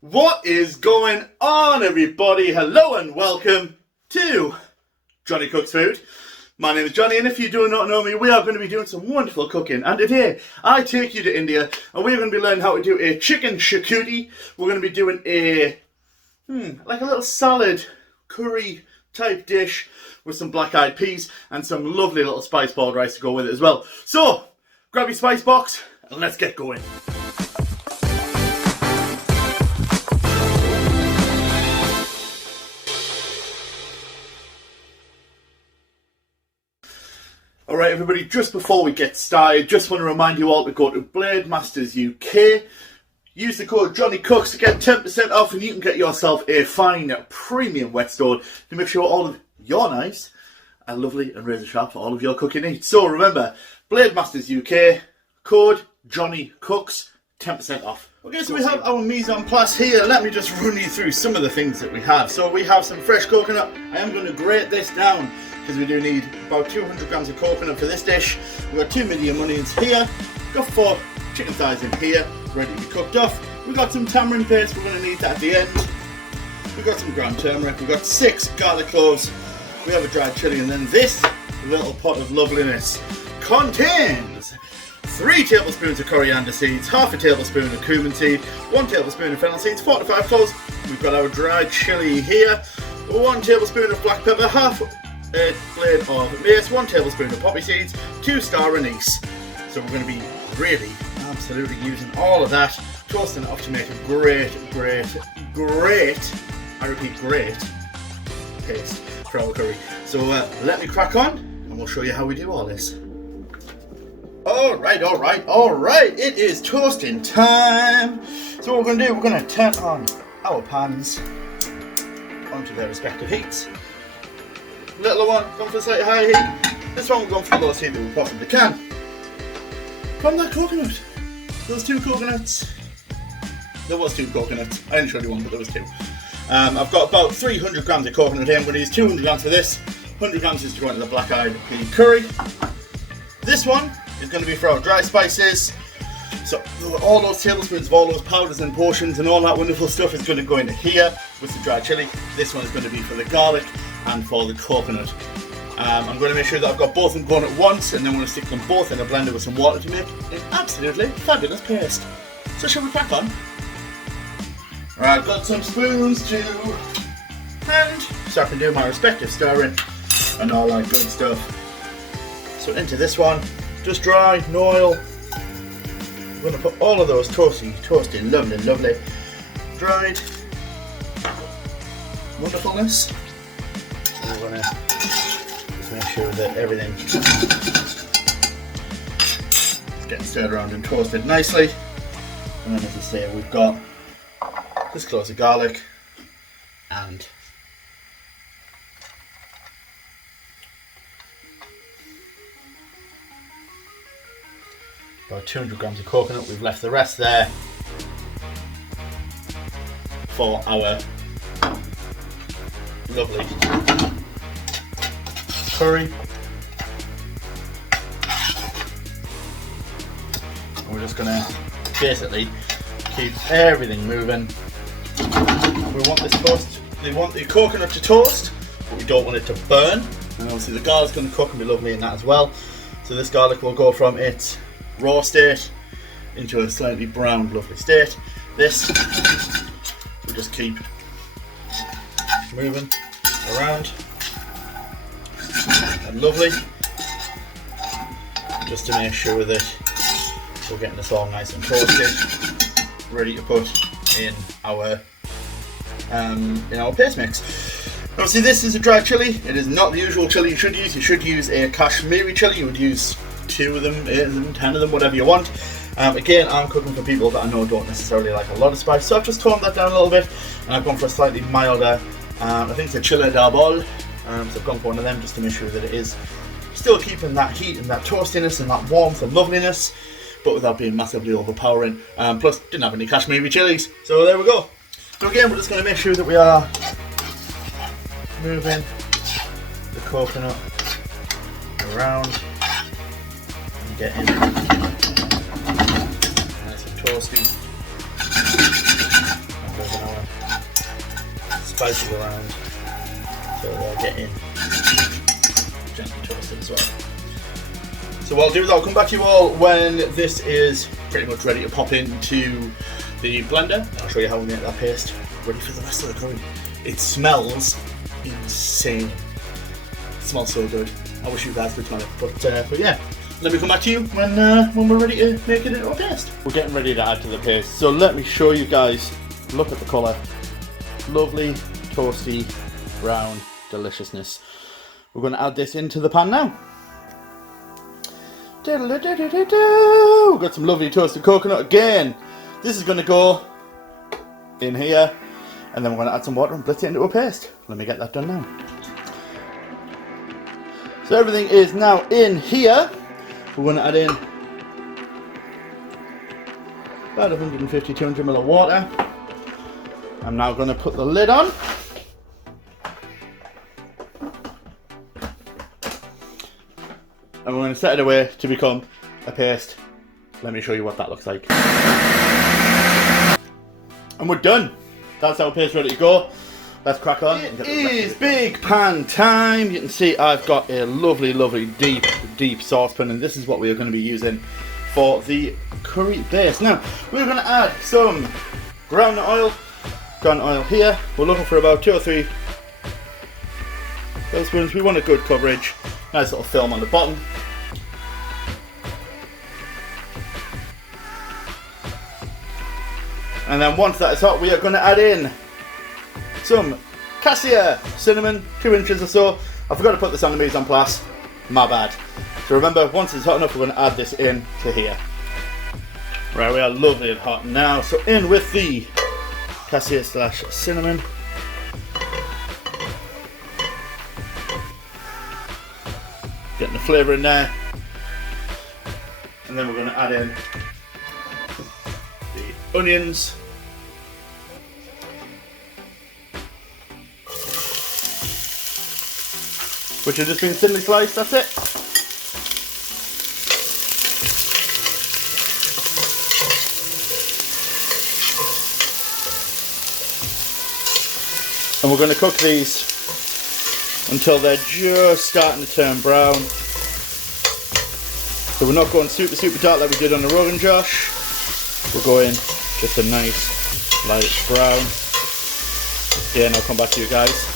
What is going on, everybody? Hello and welcome to Johnny Cooks Food. My name is Johnny, and if you do not know me, we are going to be doing some wonderful cooking. And today, I take you to India, and we're going to be learning how to do a chicken Xacutti. We're going to be doing a, like a little salad, curry type dish with some black-eyed peas and some lovely little spice boiled rice to go with it as well. So, grab your spice box, and let's get going. Alright everybody, just before we get started, just want to remind you all to go to Blade Masters UK. Use the code JohnnyCooks to get 10% off, and you can get yourself a fine premium whetstone to make sure all of your knives are lovely and razor sharp for all of your cooking needs. So remember, Blade Masters UK, code JohnnyCooks, 10% off. Okay, so we have our mise en place here. Let me just run you through some of the things that we have. So we have some fresh coconut. I am going to grate this down, because we do need about 200 grams of coconut for this dish. We've got 2 medium onions here, we've got 4 chicken thighs in here, ready to be cooked off. We've got some tamarind paste, we're going to need that at the end. We've got some ground turmeric, we've got 6 garlic cloves, we have a dried chilli, and then this little pot of loveliness contains 3 tablespoons of coriander seeds, half a tablespoon of cumin seed, 1 tablespoon of fennel seeds, 4 to 5 cloves. We've got our dried chilli here, 1 tablespoon of black pepper, half a blade of mace, 1 tablespoon of poppy seeds, 2 star anise. So we're going to be really, absolutely using all of that, toasting it up to make a great, I repeat, great paste for our curry. So let me crack on, and we'll show you how we do all this. Alright, it is toasting time. So what we're going to do, we're going to turn on our pans onto their respective heats. Little one, going for a slightly higher heat. This one we're going for the lowest heat that we possibly can. From that coconut. Those 2 coconuts. There was 2 coconuts. I didn't show you one, but there was 2. I've got about 300 grams of coconut here. I'm going to use 200 grams for this. 100 grams is to go into the black-eyed pea curry. This one is going to be for our dry spices. So all those tablespoons of all those powders and potions and all that wonderful stuff is going to go into here with the dried chilli. This one is going to be for the garlic and for the coconut. I'm going to make sure that I've got both of them going at once, and then I'm going to stick them both in a blender with some water to make an absolutely fabulous paste. So shall we crack on? Alright, I've got some spoons to hand, so I can do my respective stirring and all that good stuff. So into this one, just dry, no oil. I'm going to put all of those toasty, lovely, dried wonderfulness. We're going to just make sure that everything is getting stirred around and toasted nicely. And then, as I say, we've got this close of garlic and about 200 grams of coconut. We've left the rest there for our lovely curry. And we're just going to basically keep everything moving. We want this toast. We want the coconut to toast, but we don't want it to burn. And obviously the garlic's going to cook and be lovely in that as well. So this garlic will go from its raw state into a slightly browned lovely state. This we'll just keep moving around and lovely, just to make sure that we're getting this all nice and toasted, ready to put in our paste mix. Obviously this is a dried chilli. It is not the usual chilli you should use. You should use a Kashmiri chilli. You would use 2 of them, 8 of them, 10 of them, whatever you want. Again, I'm cooking for people that I know don't necessarily like a lot of spice, so I've just toned that down a little bit, and I've gone for a slightly milder, I think it's a chile d'arbol, so I've gone for one of them just to make sure that it is still keeping that heat and that toastiness and that warmth and loveliness, but without being massively overpowering. Plus, didn't have any Kashmiri chilies, so there we go. So again, we're just going to make sure that we are moving the coconut around and getting nice and toasty. spices around so they're getting gently toasted as well. So what I'll do is I'll come back to you all when this is pretty much ready to pop into the blender. I'll show you how we make that paste ready for the rest of the curry. It smells insane. It smells so good. I wish you guys could smell it, but yeah. Let me come back to you when we're ready to make it into a paste. We're getting ready to add to the paste, so let me show you guys. Look at the colour. Lovely, toasty, brown deliciousness. We're going to add this into the pan now. We've got some lovely toasted coconut again. This is going to go in here, and then we're going to add some water and blitz it into a paste. Let me get that done now. So everything is now in here. We're going to add in about 150-200 ml of water. I'm now going to put the lid on. And we're going to set it away to become a paste. Let me show you what that looks like. And we're done. That's our paste ready to go. Let's crack on. It is big pan time. You can see I've got a lovely, lovely deep saucepan, and this is what we are going to be using for the curry base. Now, we're going to add some groundnut oil. Groundnut oil here. We're looking for about 2 or 3 tablespoons. We want a good coverage. Nice little film on the bottom. And then once that is hot, we are going to add in some cassia cinnamon, 2 inches or so. I forgot to put this on the mise en place. My bad. So remember, once it's hot enough, we're going to add this in to here. Right, we are lovely and hot now. So in with the cassia / cinnamon. Getting the flavour in there. And then we're going to add in the onions. Which have just been thinly sliced, that's it. And we're going to cook these until they're just starting to turn brown. So we're not going super dark like we did on the Rogan Josh. We're going just a nice light brown. Again, I'll come back to you guys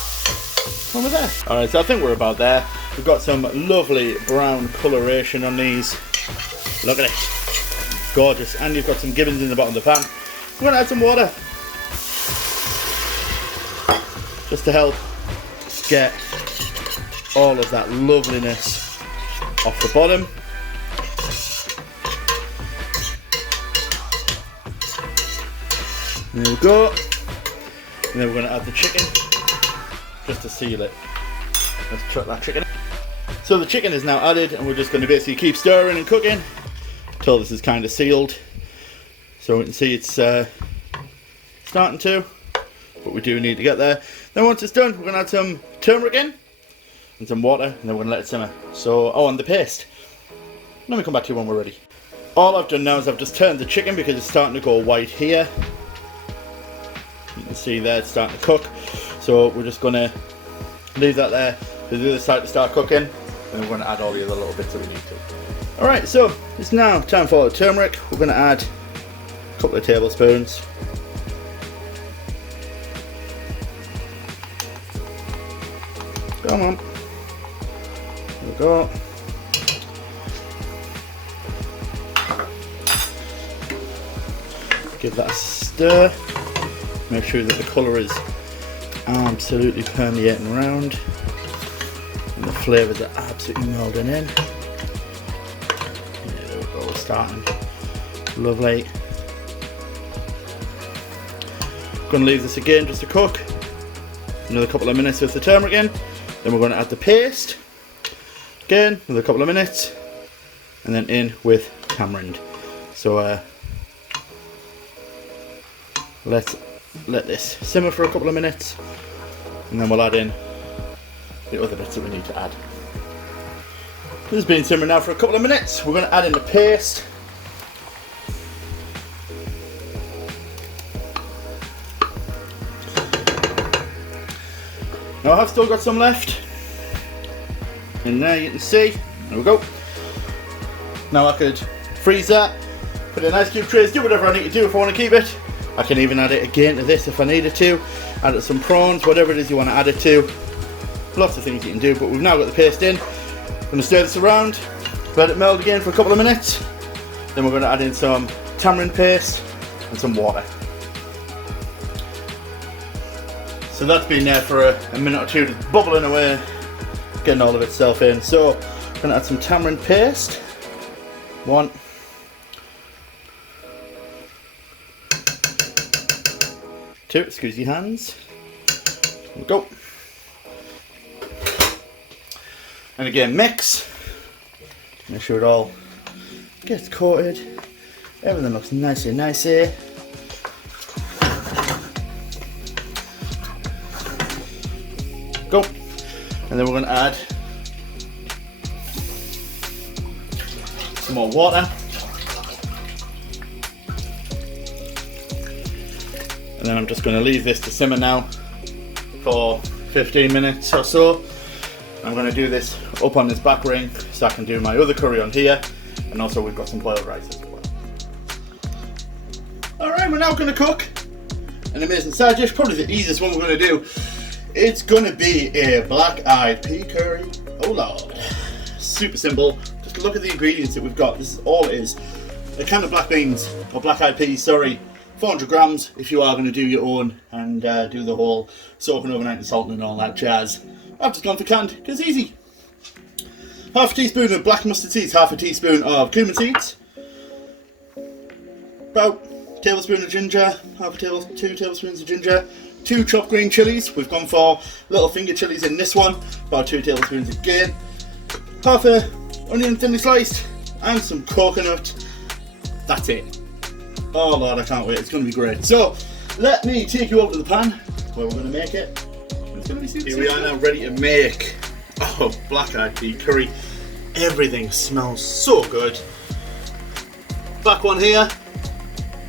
when we're there. Alright, so I think we're about there. We've got some lovely brown coloration on these. Look at it. Gorgeous. And you've got some gibbons in the bottom of the pan. We're going to add some water. Just to help get all of that loveliness off the bottom. There we go. And then we're going to add the chicken just to seal it. Let's chuck that chicken in. So the chicken is now added, and we're just going to basically keep stirring and cooking until this is kind of sealed. So we can see it's starting to, but we do need to get there. Then once it's done, we're going to add some turmeric in and some water, and then we're going to let it simmer. So, oh, and the paste. Let me come back to you when we're ready. All I've done now is I've just turned the chicken because it's starting to go white here. You can see there it's starting to cook. So we're just going to leave that there for the other side to start cooking, and then we're going to add all the other little bits that we need to. Alright, so it's now time for the turmeric. We're going to add a couple of tablespoons. Come on. There we go. Give that a stir. Make sure that the colour is absolutely permeating around and the flavours are absolutely melding in. Yeah, there we go, we're starting. Lovely. Going to leave this again just to cook. Another couple of minutes with the turmeric in. Then we're going to add the paste. Again, another couple of minutes. And then in with tamarind. So let's let this simmer for a couple of minutes, and then we'll add in the other bits that we need to add. This has been simmering now for a couple of minutes. We're going to add in the paste. Now I have still got some left. In there you can see. There we go. Now I could freeze that, put it in ice cube trays, do whatever I need to do if I want to keep it. I can even add it again to this if I needed to. Add it to some prawns, whatever it is you want to add it to. Lots of things you can do, but we've now got the paste in. I'm going to stir this around, let it melt again for a couple of minutes. Then we're going to add in some tamarind paste and some water. So that's been there for a minute or two, just bubbling away, getting all of itself in. So I'm going to add some tamarind paste. 1. 2, excuse your hands. There we go. And again, mix. Make sure it all gets coated. Everything looks nice here. Go. And then we're going to add some more water. And then I'm just going to leave this to simmer now for 15 minutes or so. I'm going to do this up on this back ring so I can do my other curry on here, and also we've got some boiled rice as well. Alright, we're now going to cook an amazing side dish, probably the easiest one we're going to do. It's going to be a black-eyed pea curry. Oh lord. Super simple. Just look at the ingredients that we've got. This is all it is. A can of black beans, or black-eyed peas, sorry. 400 grams if you are going to do your own and do the whole soaking overnight and salting and all that jazz. I've just gone for canned because it's easy. Half a teaspoon of black mustard seeds, half a teaspoon of cumin seeds, about a tablespoon of ginger, 2 tablespoons of ginger, 2 chopped green chilies. We've gone for little finger chilies in this one, about 2 tablespoons again, half a onion thinly sliced, and some coconut. That's it. Oh lord, I can't wait, it's going to be great. So, let me take you over to the pan where we're going to make it. It's going to be super Here we are now ready to make black-eyed pea curry. Everything smells so good. Back one here,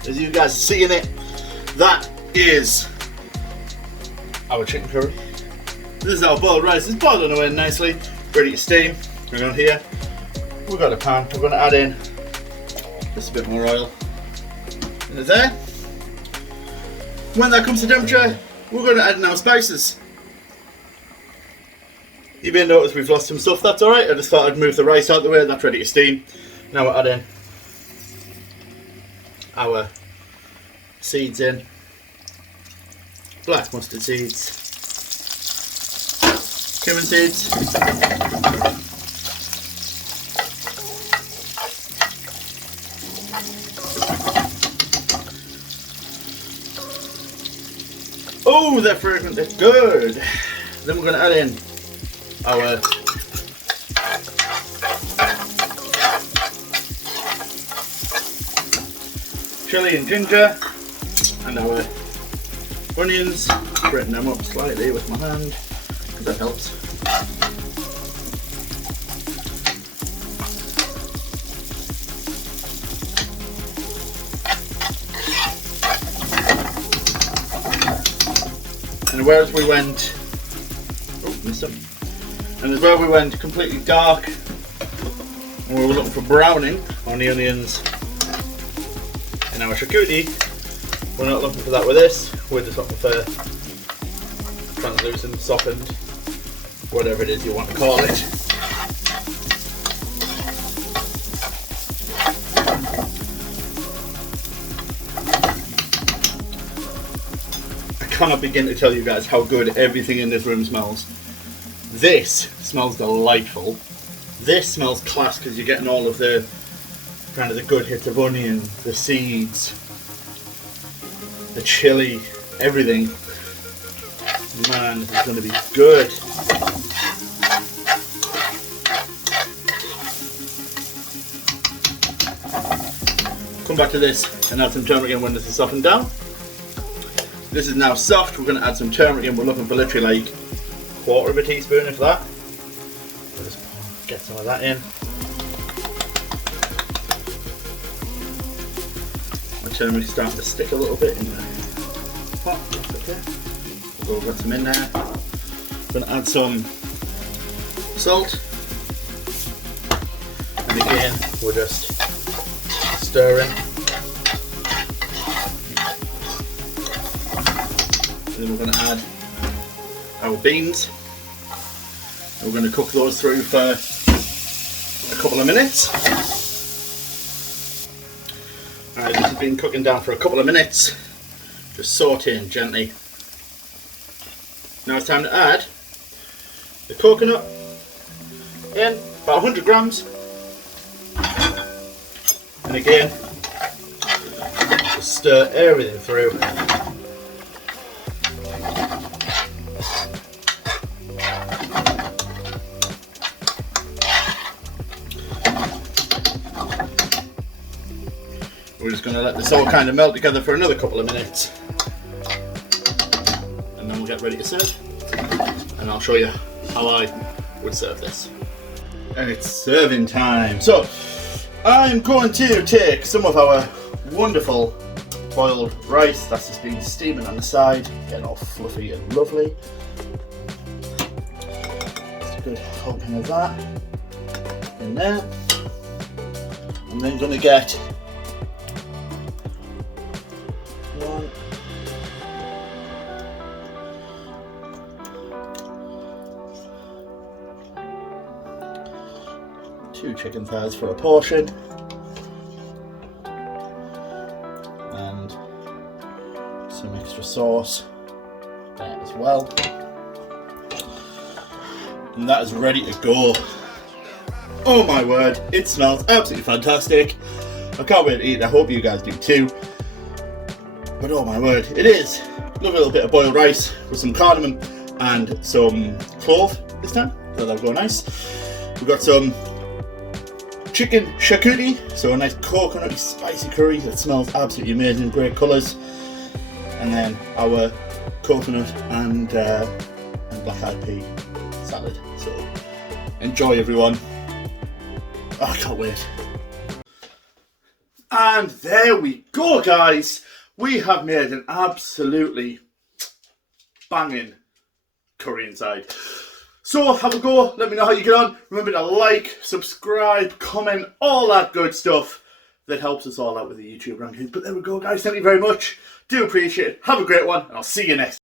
as you guys are seeing it, that is our chicken curry. This is our boiled rice. It's boiled away nicely, ready to steam. We're on here. We've got a pan. We're going to add in just a bit more oil. In there. When that comes to temperature, we're going to add in our spices. You may notice we've lost some stuff, that's alright. I just thought I'd move the rice out the way, that's ready to steam. Now we're adding our seeds in. Black mustard seeds, cumin seeds, oh, they're fragrant, they're good. Then we're going to add in our chili and ginger and our onions, breaking them up slightly with my hand, because that helps. And whereas we went, and as well we went completely dark, and we were looking for browning on the onions in our Xacutti, we're not looking for that with this, we're just looking for translucent, softened, whatever it is you want to call it. I cannot begin to tell you guys how good everything in this room smells. This smells delightful. This smells class because you're getting all of the kind of the good hits of onion, the seeds, the chili, everything. Man, this is going to be good. Come back to this and add some turmeric in when this is softened down. This is now soft. We're going to add some turmeric in. We're looking for literally like 1/4 teaspoon of that. We'll just get some of that in. My turmeric's starting to stick a little bit in there. Pot, that's okay. We'll get some in there. Going to add some salt, and again we're just stirring. And then we're going to add our beans. We're going to cook those through for a couple of minutes. Alright, this has been cooking down for a couple of minutes, just sauteing gently. Now it's time to add the coconut in, about 100 grams. And again, just stir everything through. We're just going to let this all kind of melt together for another couple of minutes, and then we'll get ready to serve, and I'll show you how I would serve this. And it's serving time. So I'm going to take some of our wonderful boiled rice that's just been steaming on the side, getting all fluffy and lovely. Just a good helping of that in there. I'm then going to get 1, 2 chicken thighs for a portion, and some extra sauce there as well, and that is ready to go. Oh my word, it smells absolutely fantastic. I can't wait to eat it. I hope you guys do too. But oh my word, it is. Love a little bit of boiled rice with some cardamom and some clove this time, so that'll go nice. We've got some chicken Xacutti, so a nice coconutty spicy curry that smells absolutely amazing, great colours. And then our coconut and black-eyed pea salad. So enjoy, everyone. Oh, I can't wait. And there we go, guys. We have made an absolutely banging curry inside. So have a go, let me know how you get on. Remember to like, subscribe, comment, all that good stuff that helps us all out with the YouTube rankings. But there we go, guys. Thank you very much. Do appreciate it. Have a great one, and I'll see you next time.